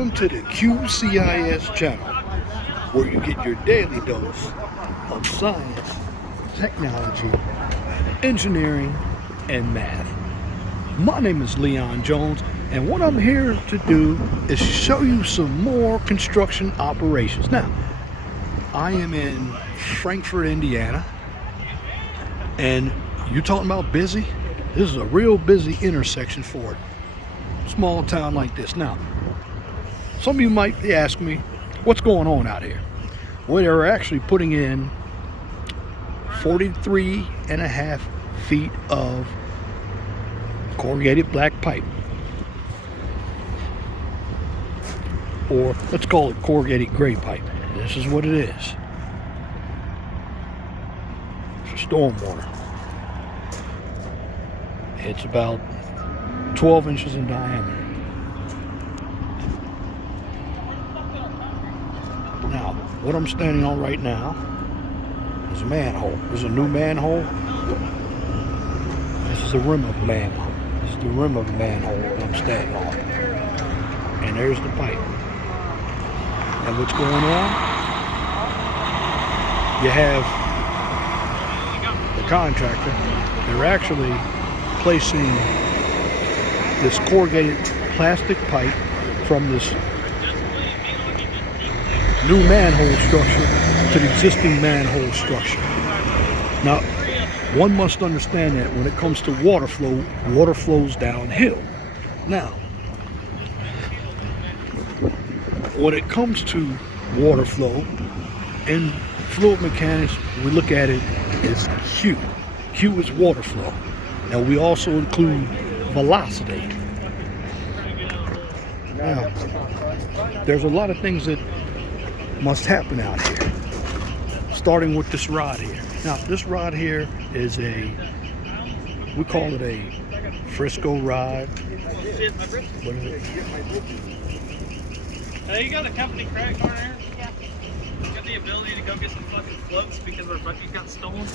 Welcome to the QCIS channel, where you get your daily dose of science, technology, engineering, and math. My name is Leon Jones, and what I'm here to do is show you some more construction operations. Now, I am in Frankfort, Indiana, and you're talking about busy? This is a real busy intersection for a small town like this. Now, some of you might be asking me, what's going on out here? Well, they're actually putting in 43.5 feet of corrugated black pipe. Or let's call it corrugated gray pipe. This is what it is. It's stormwater. It's about 12 inches in diameter. Now, what I'm standing on right now is a manhole. This is a new manhole. This is the rim of a manhole. This is the rim of a manhole that I'm standing on. And there's the pipe. And what's going on? You have the contractor. They're actually placing this corrugated plastic pipe from this new manhole structure to the existing manhole structure. Now, one must understand that when it comes to water flow, water flows downhill. Now, when it comes to water flow, in fluid mechanics, we look at it as Q. Q is water flow. Now, we also include velocity. Now, there's a lot of things that must happen out here, starting with this rod here. Now, this rod here is we call it a Frisco rod. What is it? Hey, you got a company credit card there? Yeah. You got the ability to go get some fucking floats because our bucket got stolen?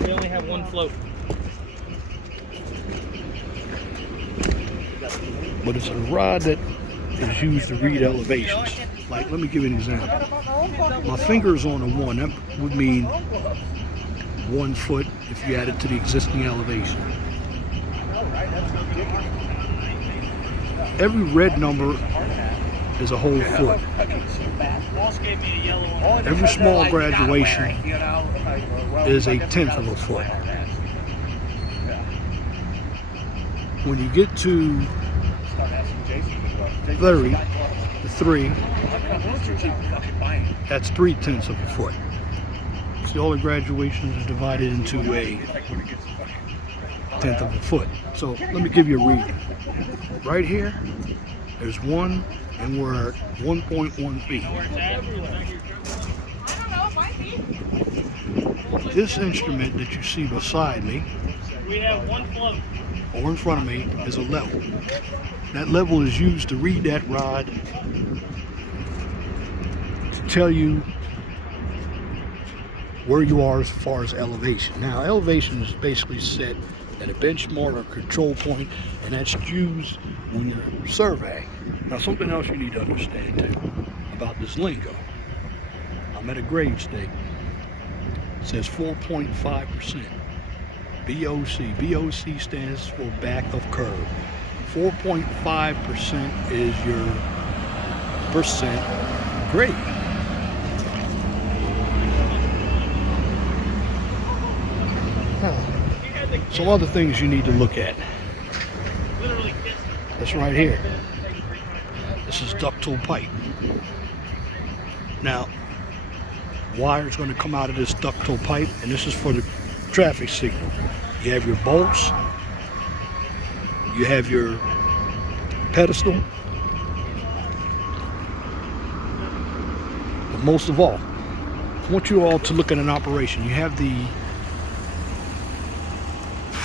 We only have one float. But it's a rod that is used to read elevations. Like, let me give you an example. My finger's on a 1. That would mean 1 foot if you add it to the existing elevation. Every red number is a whole foot. Every small graduation is a 1/10 of a foot. When you get to 30, the 3, that's 3/10 of a foot. So all the graduations are divided into a 1/10 of a foot. So let me give you a reading. Right here, there's 1, and we're at 1.1 feet. This instrument that you see beside me, We have one float. or in front of me, is a level. That level is used to read that rod to tell you where you are as far as elevation. Now, elevation is basically set at a benchmark or control point, and that's used when you're surveying. Now, something else you need to understand too about this lingo. I'm at a grade stake. It says 4.5%. BOC. BOC stands for back of curve. 4.5% is your percent grade. Some other things you need to look at. This right here. This is ductile pipe. Now, wire's going to come out of this ductile pipe, and this is for the traffic signal. You have your bolts, you have your pedestal, but most of all, I want you all to look at an operation. You have the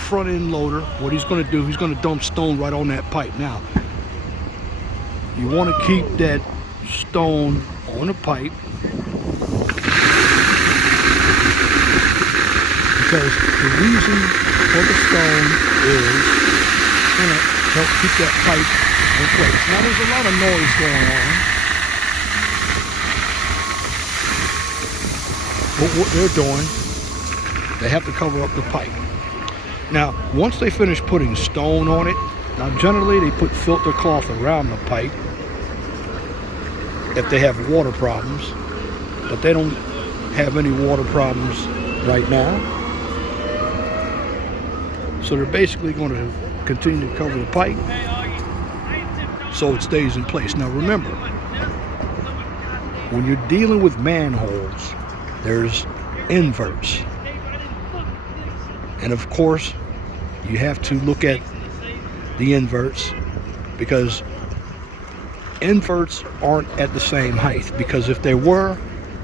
front end loader. What he's going to do, he's going to dump stone right on that pipe. Now, you want to keep that stone on the pipe because the reason for the stone is going to help keep that pipe in place. Now there's a lot of noise going on, but what they're doing, they have to cover up the pipe. Now, once they finish putting stone on it, now generally they put filter cloth around the pipe if they have water problems, but they don't have any water problems right now. So they're basically going to continue to cover the pipe so it stays in place. Now remember, when you're dealing with manholes, there's inverts. And of course, you have to look at the inverts, because inverts aren't at the same height. Because if they were,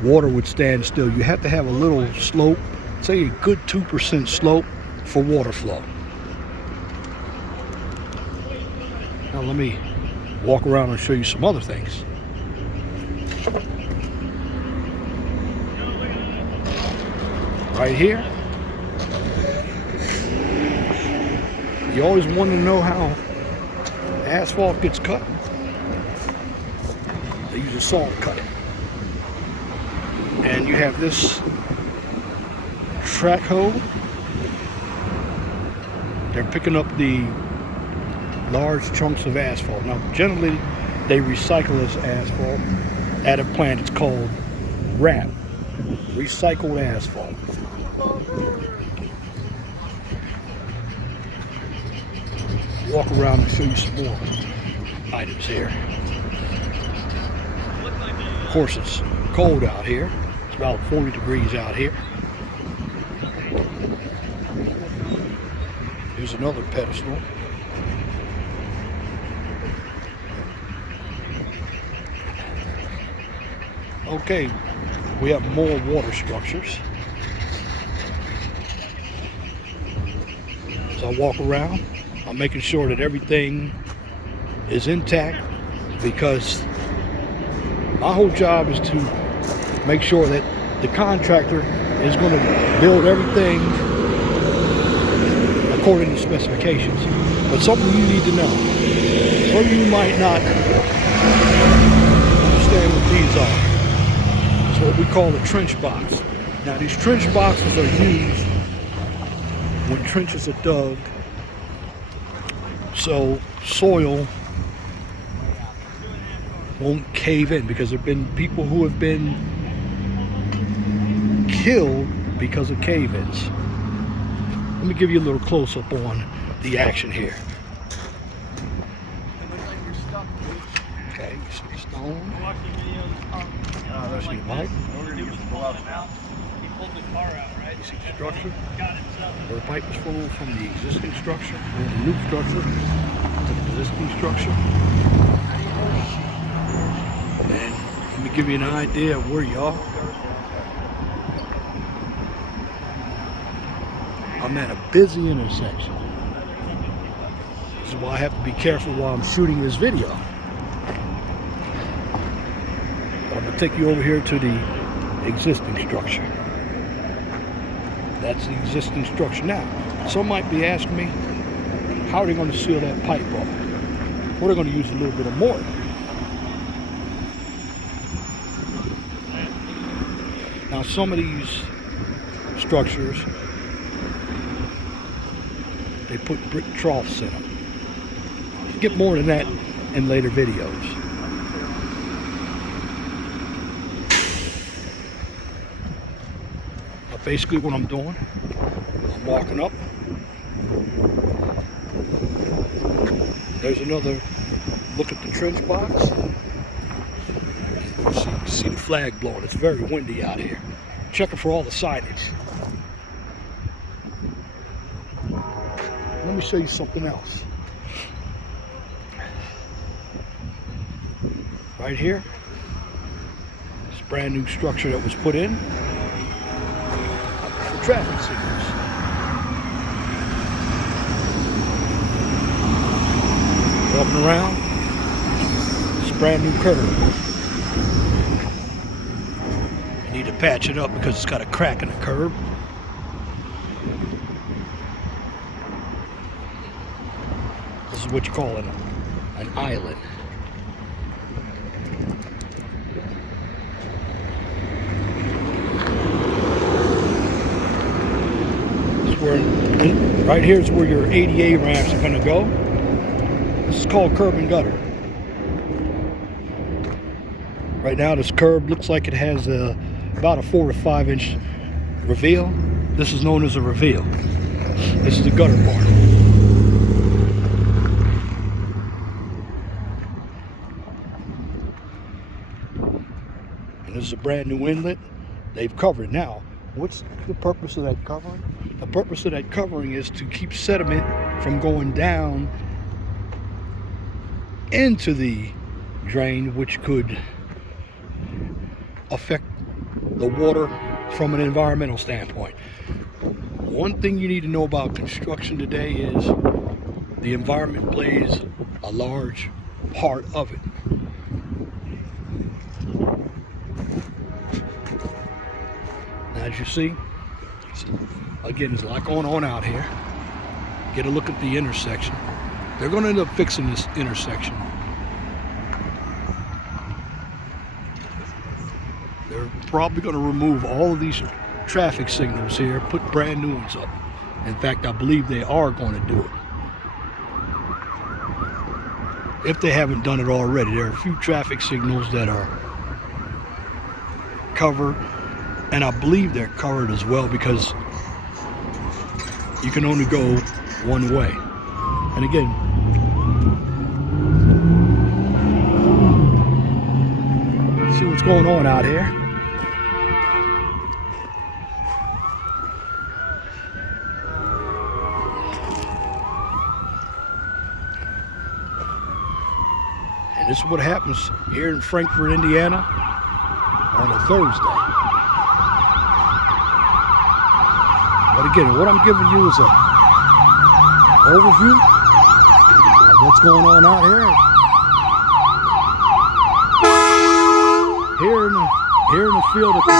water would stand still. You have to have a little slope, say a good 2% slope for water flow. Now let me walk around and show you some other things. Right here, you always want to know how asphalt gets cut. They use a saw to cut it. And you have this track hoe. They're picking up the large chunks of asphalt. Now generally they recycle this asphalt at a plant. It's called RAP, recycled asphalt. Walk around and show you some more items here. Of course, it's cold out here. It's about 40 degrees out here. Here's another pedestal. Okay, we have more water structures. So I walk around, I'm making sure that everything is intact, because my whole job is to make sure that the contractor is going to build everything according to specifications. But something you need to know, some of you might not understand what these are. It's what we call a trench box. Now these trench boxes are used when trenches are dug, so soil won't cave in, because there have been people who have been killed because of cave-ins. Let me give you a little close-up on the action here. Okay, you see the stone. You see the pipe. You see the structure. Where the pipe is flowing from the existing structure, or the new structure, to the existing structure. And let me give you an idea of where you are. I'm at a busy intersection. This is why I have to be careful while I'm shooting this video. I'm going to take you over here to the existing structure. That's the existing structure. Now, some might be asking me, how are they going to seal that pipe off? Well, they're going to use a little bit of mortar. Now, some of these structures, they put brick troughs in them. Get more than that in later videos. But basically what I'm doing, I'm walking up. There's another look at the trench box. You see the flag blowing. It's very windy out here. Checking for all the signage. Let me show you something else. Right here, this brand new structure that was put in for traffic signals. Walking around, this brand new curb. You need to patch it up because it's got a crack in the curb. This is what you call a an island. Right here is where your ADA ramps are going to go. This is called curb and gutter. Right now this curb looks like it has about a 4 to 5 inch reveal. This is known as a reveal. This is the gutter part. And this is a brand new inlet. They've covered it. Now, what's the purpose of that covering? The purpose of that covering is to keep sediment from going down into the drain, which could affect the water from an environmental standpoint. One thing you need to know about construction today is the environment plays a large part of it. Now, as you see, again, there's a lot going on out here. Get a look at the intersection. They're going to end up fixing this intersection. They're probably going to remove all of these traffic signals here, put brand new ones up. In fact, I believe they are going to do it. If they haven't done it already, there are a few traffic signals that are covered, and I believe they're covered as well because you can only go one way. And again, see what's going on out here. And this is what happens here in Frankfort, Indiana on a Thursday. But again, what I'm giving you is a overview of what's going on out here. Here in the field of construction.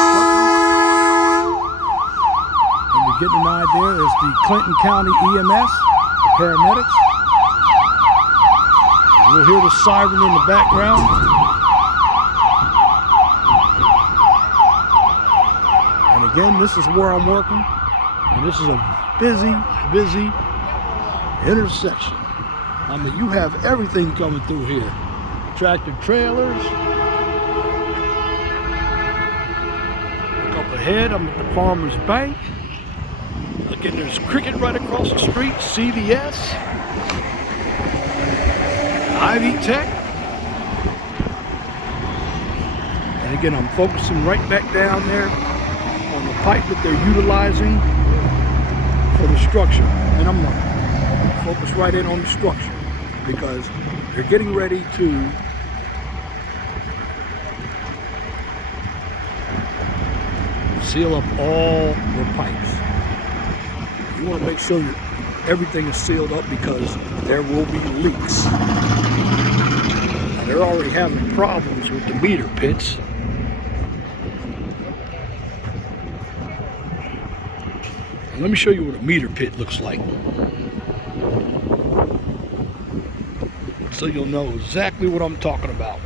And you're getting an idea, is the Clinton County EMS, the paramedics. You'll hear the siren in the background. And again, this is where I'm working. And this is a busy intersection. I mean, you have everything coming through here. Tractor trailers. Look up ahead, I'm at the Farmer's Bank. Again, there's Cricket right across the street, CVS. Ivy Tech. And again, I'm focusing right back down there on the pipe that they're utilizing for the structure. And I'm going to focus right in on the structure because they're getting ready to seal up all the pipes. You want to make sure everything is sealed up because there will be leaks. And they're already having problems with the meter pits. And let me show you what a meter pit looks like, so you'll know exactly what I'm talking about.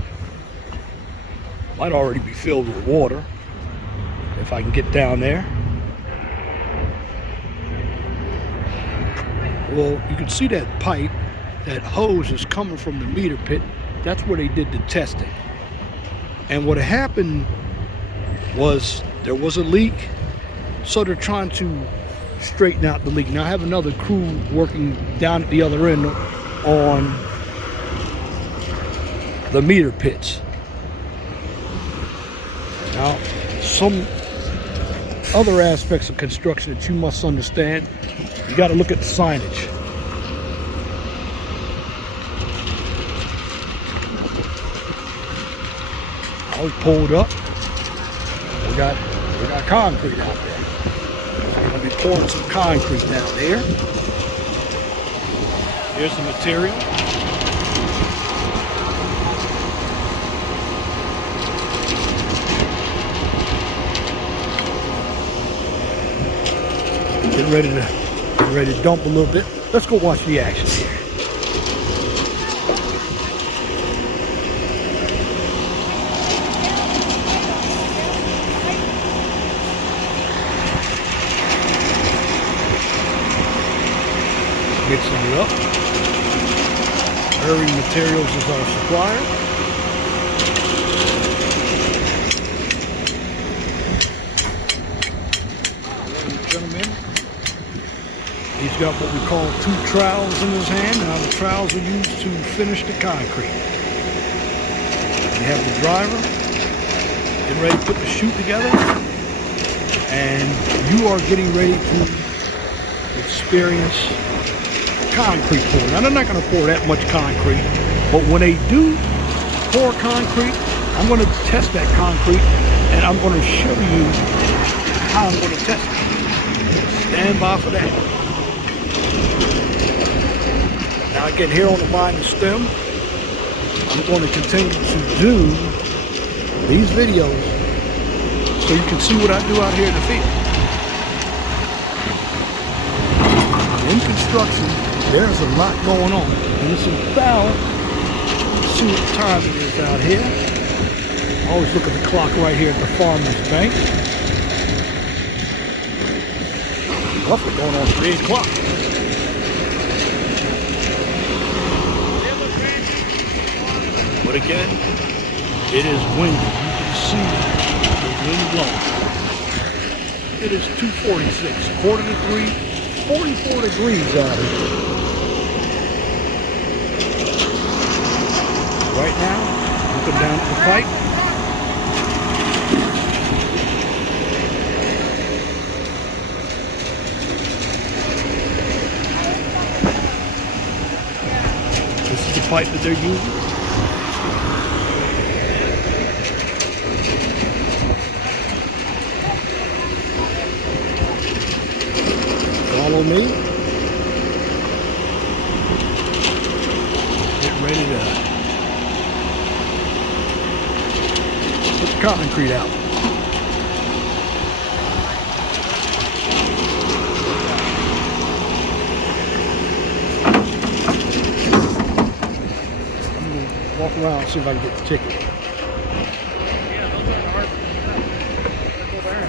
Might already be filled with water if I can get down there. Well, you can see that pipe, that hose is coming from the meter pit. That's where they did the testing. And what happened was there was a leak, so they're trying to straighten out the leak. Now I have another crew working down at the other end on the meter pits. Now, some other aspects of construction that you must understand, you got to look at the signage. I was pulled up. We got concrete out there. We're going to be pouring some concrete down there. Here's the material. Getting ready to dump a little bit. Let's go watch the action here. mixing it up. Irving Materials is our supplier. Gentlemen, he's got what we call 2 trowels in his hand. Now the trowels are used to finish the concrete. We have the driver getting ready to put the chute together, and you are getting ready to experience concrete pouring. Now they're not going to pour that much concrete, but when they do pour concrete, I'm going to test that concrete, and I'm going to show you how I'm going to test it. Stand by for that. Now again, here on the vine and stem, I'm going to continue to do these videos so you can see what I do out here in the field. In construction, there's a lot going on, and it's about, let's see what time it is out here. I always look at the clock right here at the Farmer's Bank. Roughly going on 3 o'clock. But again, it is windy. You can see the wind blowing. It is 2:46, 2:45, 44 degrees out here. Right now, looking down at the pipe. This is the pipe that they're using. Follow me. Get ready to put the concrete out. I'm going to walk around and see if I can get the ticket. Yeah, those aren't hard. Go there.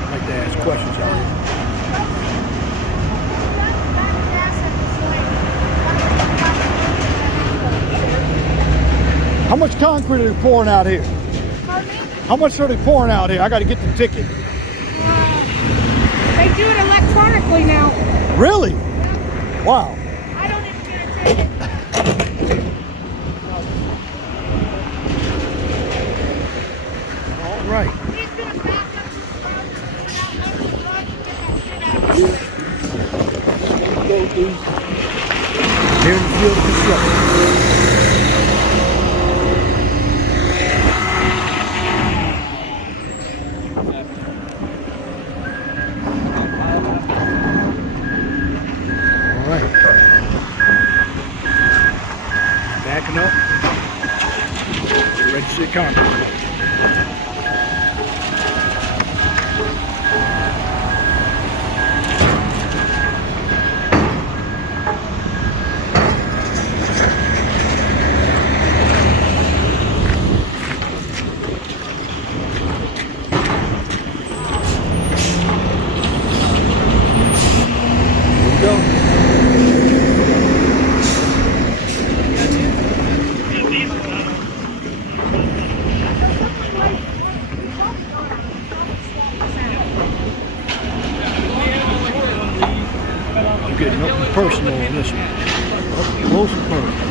I like to ask questions out here. How much concrete are they pouring out here? Pardon me? How much are they pouring out here? I got to get the ticket. They do it electronically now. Really? Wow. I don't even get a ticket. All right. He's gonna back up Here in the field of construction. All right. Backing up. Get ready to see concrete. Go. I'm getting up and personal on this one. Up close and personal.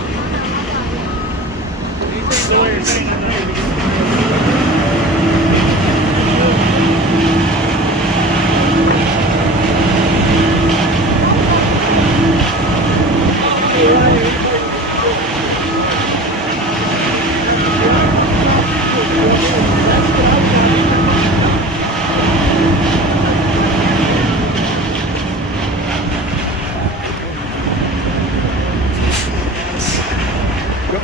Go.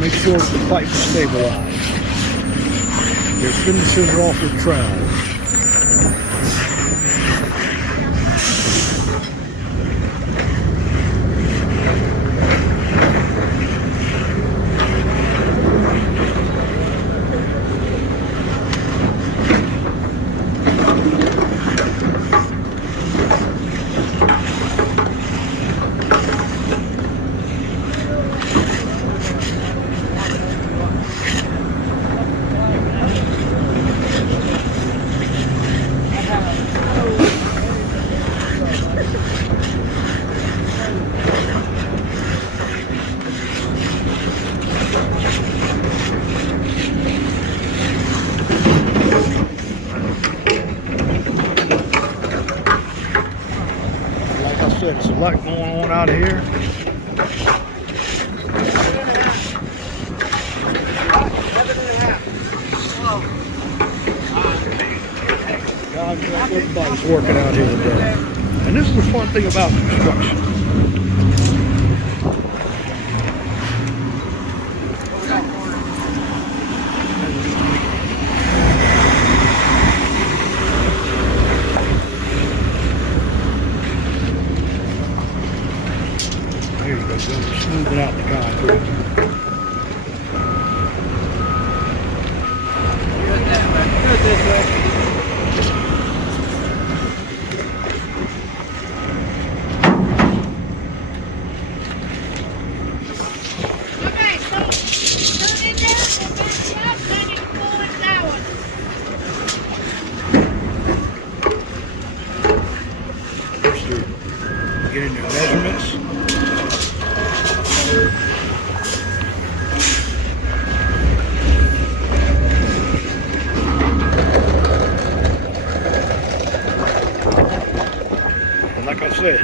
make sure that the pipe is stabilized. They're finishing it off with trowels. There's a lot going on out here. Everybody's working out here today. And this is the fun thing about construction. There you go, smoothing out the concrete. Okay, so turn in there, we'll back it up, then you pull it down. First they're getting their measurements. And like I said,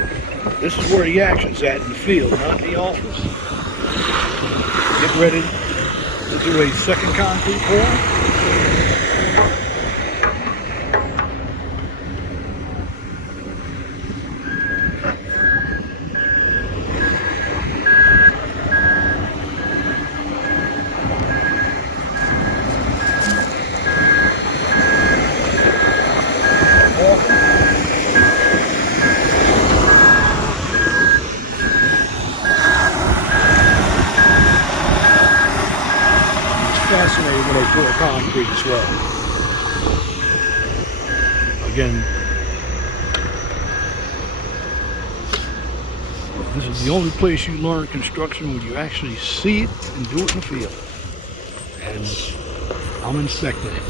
this is where the action's at in the field, not in the office. Get ready to do a second concrete pour. Fascinating when they pour concrete as well. Again, this is the only place you learn construction when you actually see it and do it in the field. And I'm inspecting it.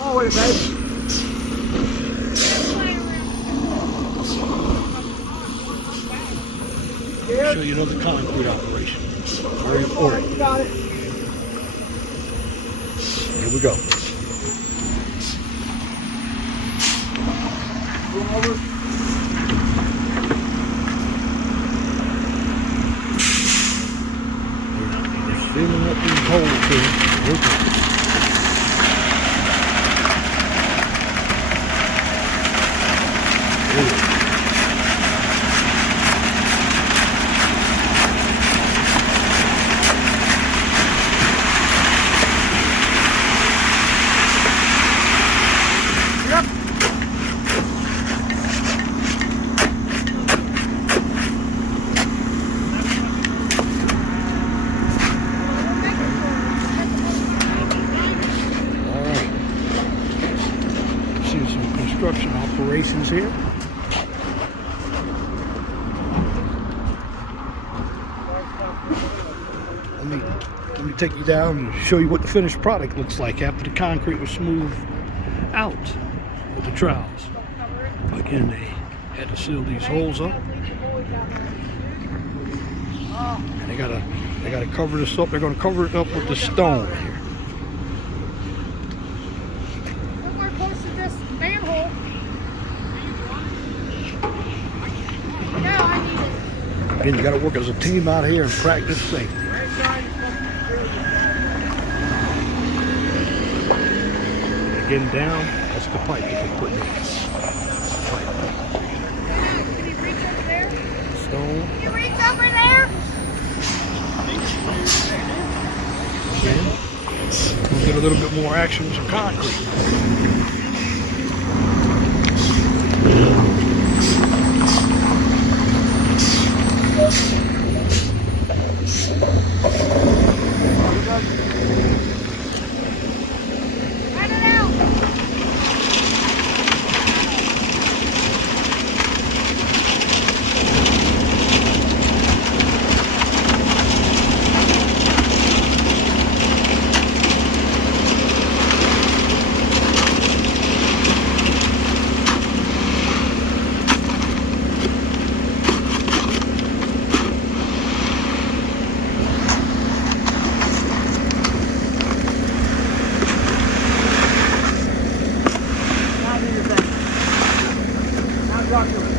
Oh, wait, babe. Show you another concrete operation. Very important. You got it. Here we go. Over. They're filling up these holes here. Some construction operations here. Let me take you down and show you what the finished product looks like after the concrete was smoothed out with the trowels. Again, they had to seal these holes up, and they gotta cover this up. They're gonna cover it up with the stone here. We're close to this manhole. No, I need it. Again, you gotta work as a team out here and practice safety. Again, down, that's the pipe that they put in. Pipe. Can you reach over there? Stone. Can you reach over there? little bit more action with some concrete. Run it out.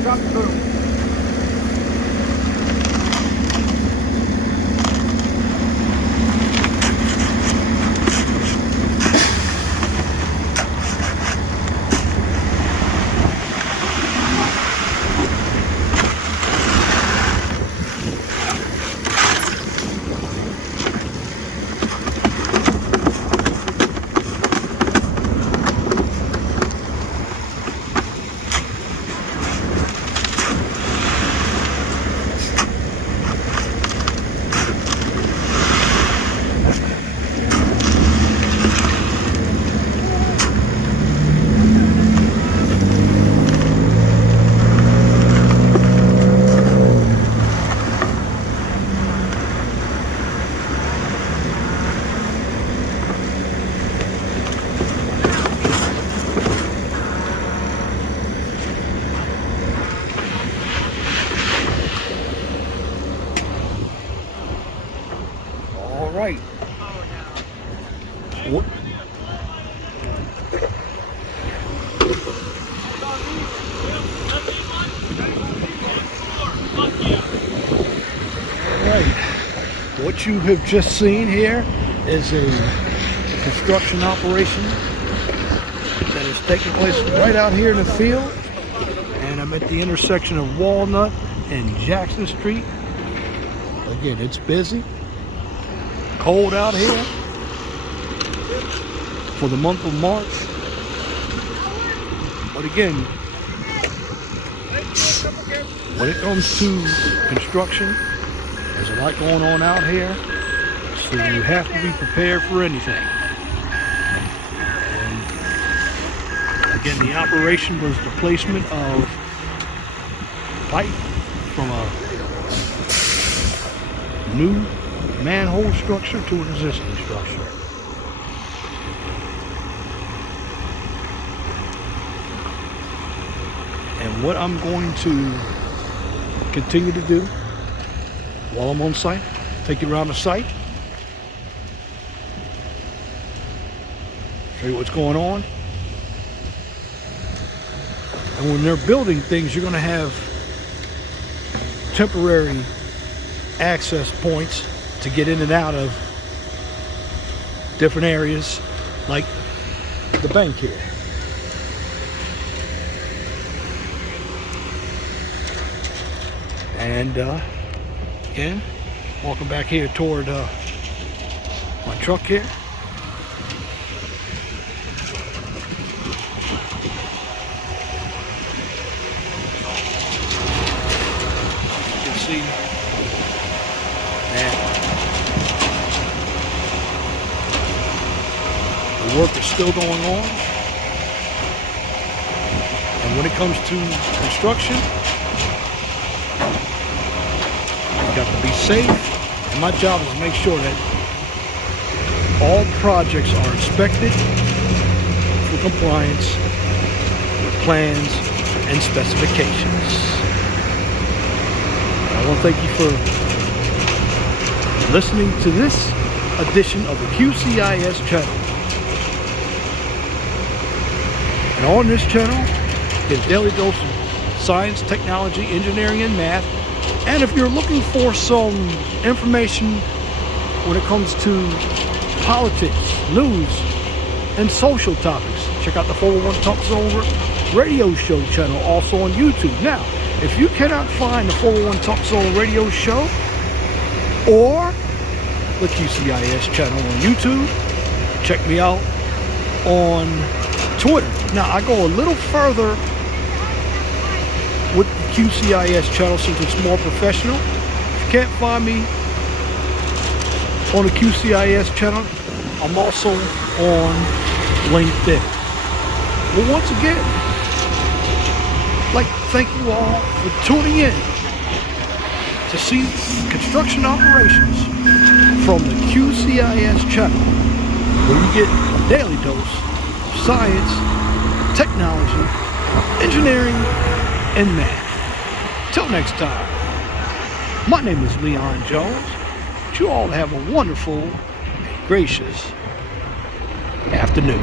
Drop the boom. All right. What? All right. What you have just seen here is a construction operation that is taking place right out here in the field. And I'm at the intersection of Walnut and Jackson Street. Again, it's busy. Cold out here for the month of March. But again, when it comes to construction, there's a lot going on out here, so you have to be prepared for anything. And again, the operation was the placement of pipe from a new manhole structure to an existing structure. And what I'm going to continue to do while I'm on site, take you around the site, show you what's going on. And when they're building things, you're going to have temporary access points to get in and out of different areas, like the bank here. And again, walking back here toward my truck here. You can see that the work is still going on. And when it comes to construction, you got to be safe. And my job is to make sure that all projects are inspected for compliance with plans and specifications. I want to thank you for listening to this edition of the QCIS channel. And on this channel is daily dose of science, technology, engineering, and math. And if you're looking for some information when it comes to politics, news, and social topics, check out the 401 Talk Zone radio show channel, also on YouTube. Now, if you cannot find the 401 Talk Zone radio show or the QCIS channel on YouTube, check me out on Twitter. Now, I go a little further with the QCIS channel since it's more professional. If you can't find me on the QCIS channel, I'm also on LinkedIn. Well, once again, I'd like to thank you all for tuning in to see construction operations from the QCIS channel, where you get a daily dose of science, technology, engineering, and math. Till next time, my name is Leon Jones. You all have a wonderful and gracious afternoon.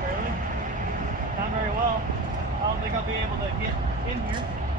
Barely. Not very well. I don't think I'll be able to get in here.